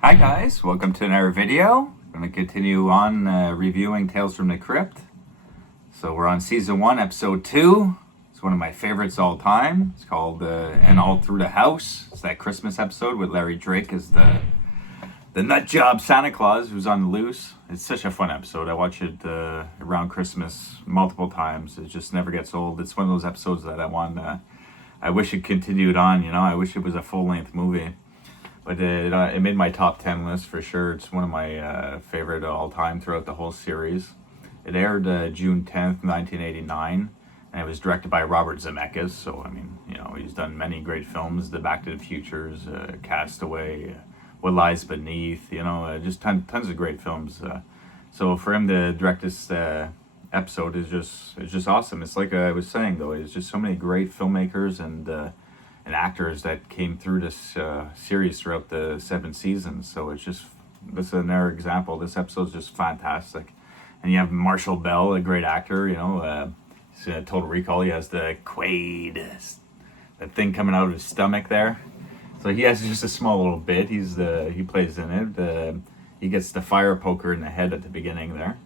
Hi guys, welcome to another video. I'm going to continue on reviewing Tales from the Crypt. So we're on season 1, episode 2. It's one of my favorites all time. It's called And All Through the House. It's that Christmas episode with Larry Drake as the nut job Santa Claus who's on the loose. It's such a fun episode. I watch it around Christmas multiple times. It just never gets old. It's one of those episodes that I wish it continued on, I wish it was a full-length movie. But it made my top 10 list for sure. It's one of my favorite all time throughout the whole series. It aired June 10th, 1989, and it was directed by Robert Zemeckis. So, he's done many great films, The Back to the Futures, Castaway, What Lies Beneath, just tons of great films. So for him to direct this episode is just awesome. It's like I was saying, though, it's just so many great filmmakers and actors that came through this series throughout the 7 seasons. So this is another example. This episode's just fantastic. And you have Marshall Bell, a great actor, Total Recall. He has the Quaid, that thing coming out of his stomach there. So he has just a small little bit. He plays in it. He gets the fire poker in the head at the beginning there.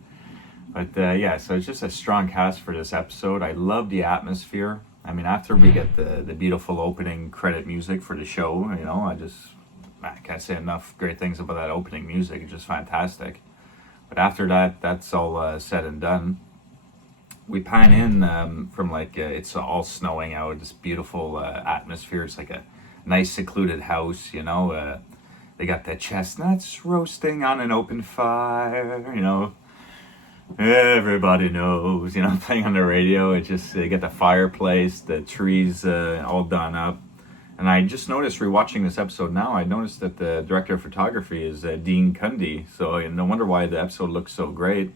But so it's just a strong cast for this episode. I love the atmosphere. After we get the beautiful opening credit music for the show, I can't say enough great things about that opening music. It's just fantastic. But after that's all said and done, we pan in from it's all snowing out, this beautiful atmosphere. It's like a nice secluded house, they got the chestnuts roasting on an open fire, everybody knows, playing on the radio. It just, they get the fireplace, the trees all done up. And I just noticed, rewatching this episode now, I noticed that the director of photography is Dean Cundy. So no wonder why the episode looks so great.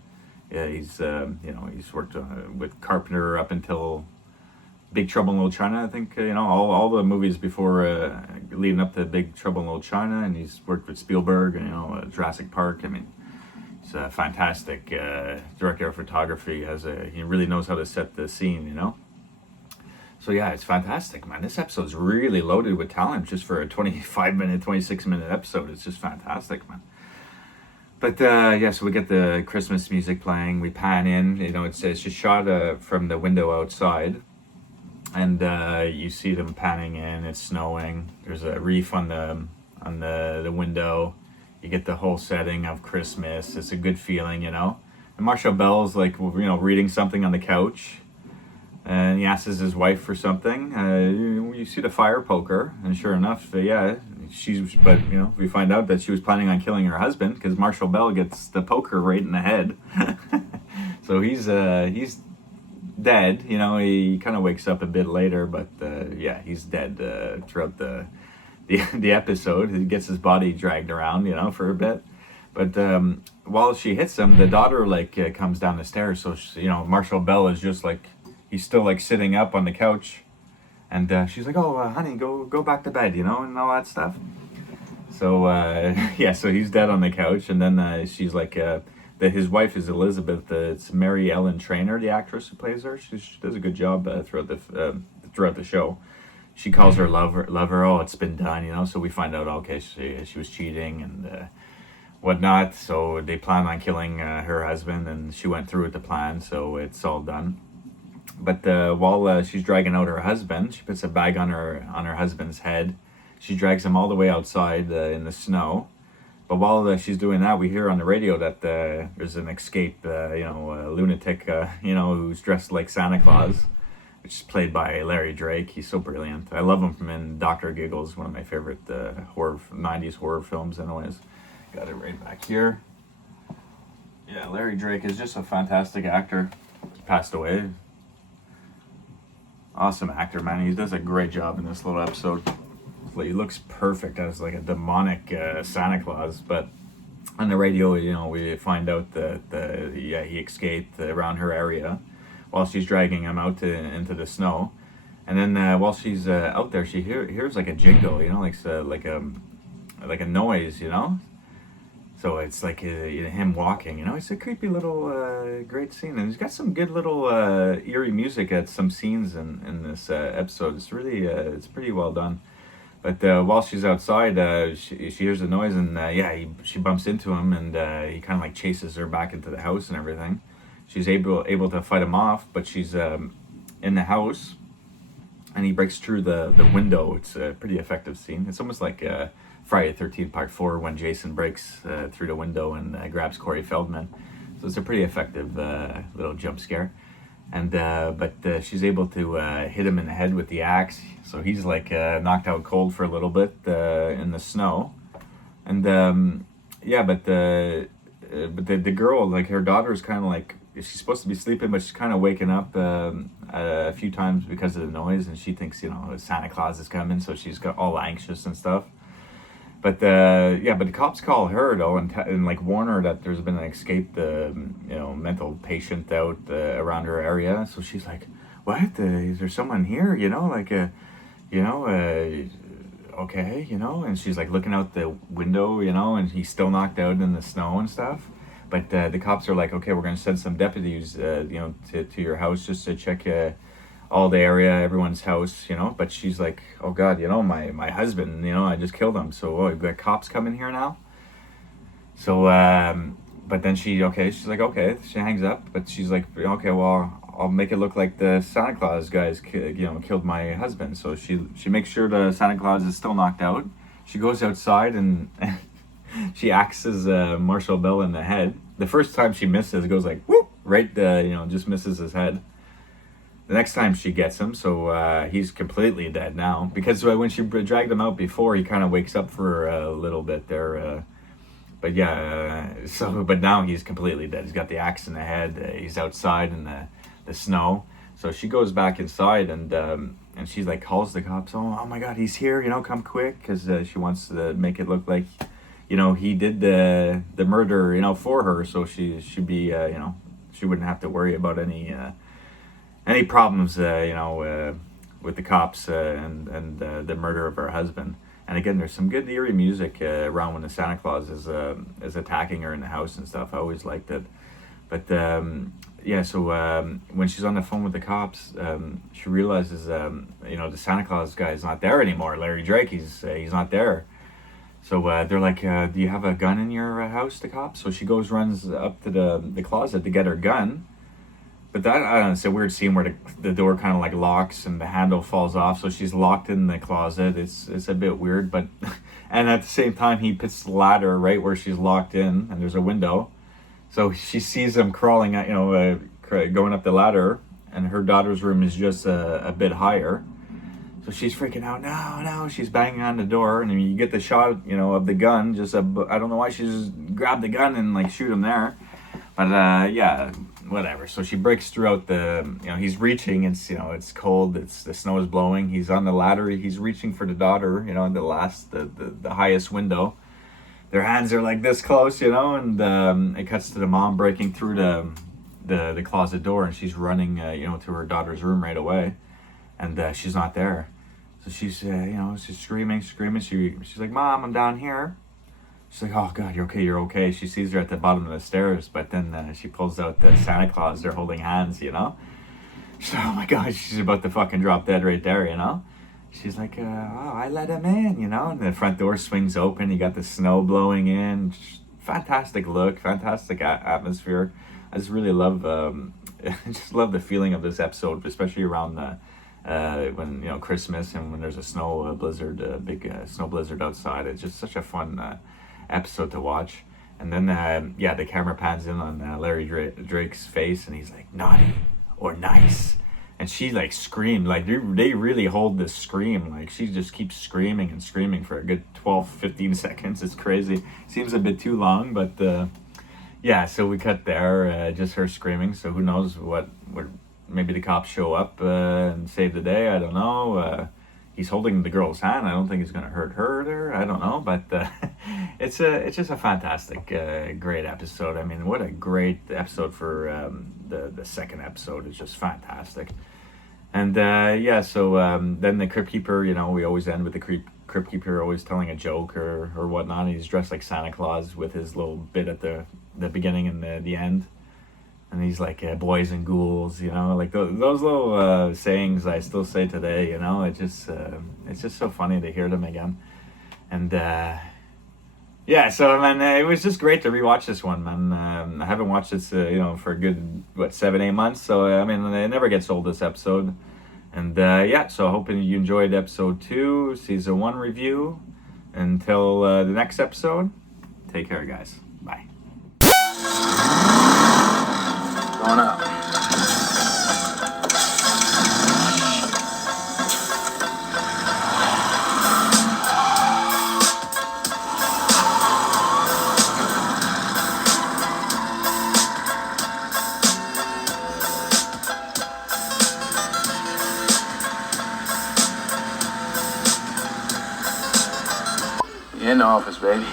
Yeah, he's worked with Carpenter up until Big Trouble in Little China. I think, all the movies before, leading up to Big Trouble in Little China. And he's worked with Spielberg, Jurassic Park. He's a fantastic director of photography. He really knows how to set the scene, So yeah, it's fantastic, man. This episode's really loaded with talent just for a 25-minute, 26-minute episode. It's just fantastic, man. But so we get the Christmas music playing. We pan in, it's just shot from the window outside. And you see them panning in. It's snowing. There's a reef on the window. You get the whole setting of Christmas. It's a good feeling, And Marshall Bell's reading something on the couch, and he asks his wife for something. You see the fire poker, and sure enough, we find out that she was planning on killing her husband because Marshall Bell gets the poker right in the head. So he's dead. He kind of wakes up a bit later, but he's dead throughout the episode. He gets his body dragged around, for a bit. But while she hits him, the daughter comes down the stairs. So Marshall Bell is just he's still sitting up on the couch, and she's like, "Oh, honey, go back to bed," and all that stuff. So so he's dead on the couch, and then she's his wife is Elizabeth. It's Mary Ellen Trainor, the actress who plays her. She does a good job throughout the show. She calls her lover. Oh, it's been done, So we find out, okay, she was cheating and whatnot. So they plan on killing her husband, and she went through with the plan. So it's all done. But while she's dragging out her husband, she puts a bag on her husband's head. She drags him all the way outside in the snow. But while she's doing that, we hear on the radio that there's an escaped, lunatic, who's dressed like Santa Claus, which is played by Larry Drake. He's so brilliant. I love him from in Dr. Giggles, one of my favorite 90s horror films anyways. Got it right back here. Yeah, Larry Drake is just a fantastic actor. He's passed away. Awesome actor, man. He does a great job in this little episode. He looks perfect as a demonic Santa Claus. But on the radio, we find out that he escaped around her area while she's dragging him out into the snow. And then while she's out there, she hears a jingle, like a noise, So it's him walking, It's a creepy little great scene. And he's got some good little eerie music at some scenes in this episode. It's really, it's pretty well done. But while she's outside, she hears a noise, and she bumps into him, and he kind of like chases her back into the house and everything. She's able to fight him off, but she's in the house, and he breaks through the window. It's a pretty effective scene. It's almost like Friday the 13th Part 4 when Jason breaks through the window and grabs Corey Feldman. So it's a pretty effective little jump scare. And but she's able to hit him in the head with the axe, so he's like knocked out cold for a little bit in the snow. And but the girl, like her daughter, is kind of like, she's supposed to be sleeping, but she's kind of waking up a few times because of the noise, and she thinks Santa Claus is coming, so she's got all anxious and stuff. But the cops call her though, and like warn her that there's been an escaped mental patient out around her area. So she's like, "What? Is there someone here? Okay, And she's like looking out the window, and he's still knocked out in the snow and stuff. But the cops are like, "Okay, we're gonna send some deputies, to your house just to check all the area, everyone's house, But she's like, "Oh God, my husband, I just killed him. So we've got cops coming here now." So but then she's like, okay, she hangs up, but she's like, "Okay, well, I'll make it look like the Santa Claus guys killed my husband." So she makes sure the Santa Claus is still knocked out. She goes outside and she axes Marshall Bell in the head. The first time she misses, it goes like whoop, right, just misses his head. The next time she gets him, so he's completely dead now. Because when she dragged him out before, he kind of wakes up for a little bit there. But now he's completely dead. He's got the axe in the head. He's outside in the snow. So she goes back inside, and she like calls the cops. Oh my God, he's here! Come quick, because she wants to make it look like, he did the murder, for her. So she should be, she wouldn't have to worry about any problems, with the cops and the murder of her husband. And again, there's some good eerie music around when the Santa Claus is attacking her in the house and stuff. I always liked it. But so when she's on the phone with the cops, she realizes the Santa Claus guy is not there anymore. Larry Drake, he's not there. So they're like, "Do you have a gun in your house?" The cops. So she runs up to the closet to get her gun. But that, I don't know, it's a weird scene where the door kind of like locks and the handle falls off, so she's locked in the closet. It's a bit weird, but and at the same time he puts the ladder right where she's locked in, and there's a window, so she sees him crawling, going up the ladder, and her daughter's room is just a bit higher, so she's freaking out. No, she's banging on the door, and you get the shot, of the gun. I don't know why she just grabbed the gun and like shoot him there, but whatever. So she breaks throughout he's reaching, it's cold, the snow is blowing, he's on the ladder, he's reaching for the daughter, the highest window. Their hands are like this close, and it cuts to the mom breaking through the closet door, and she's running, to her daughter's room right away, and she's not there. So she's, she's screaming. She's like, "Mom, I'm down here." She's like, "Oh God, you're okay. She sees her at the bottom of the stairs, but then she pulls out the Santa Claus. They're holding hands, She's like, "Oh my God," she's about to fucking drop dead right there, She's like, "I let him in, And the front door swings open. You got the snow blowing in. Fantastic look, fantastic atmosphere. I just really love, just love the feeling of this episode, especially around when Christmas and when there's a snow blizzard, big snow blizzard outside. It's just such a fun episode to watch. And then the camera pans in on Larry Drake's face, and he's like, "Naughty or nice," and she like screamed. Like they really hold this scream, like she just keeps screaming and screaming for a good 12-15 seconds. It's crazy. Seems a bit too long, but so we cut there, just her screaming. So who knows what maybe the cops show up and save the day. I don't know. He's holding the girl's hand. I don't think it's going to hurt her there. I don't know, but it's just a fantastic, great episode. I mean, what a great episode for the second episode. It's just fantastic. And then the Crypt Keeper, we always end with the Crypt Keeper always telling a joke or whatnot. He's dressed like Santa Claus with his little bit at the beginning and the end. And he's like, boys and ghouls, you know, like those little sayings I still say today, you know. It's just so funny to hear them again. And yeah, so man, it was just great to rewatch this one, man. I haven't watched this, for a good 7-8 months. So I mean, it never gets old, this episode. And yeah, so hoping you enjoyed episode 2, season 1 review. Until the next episode, take care, guys. Bye. Going up. In the office, baby.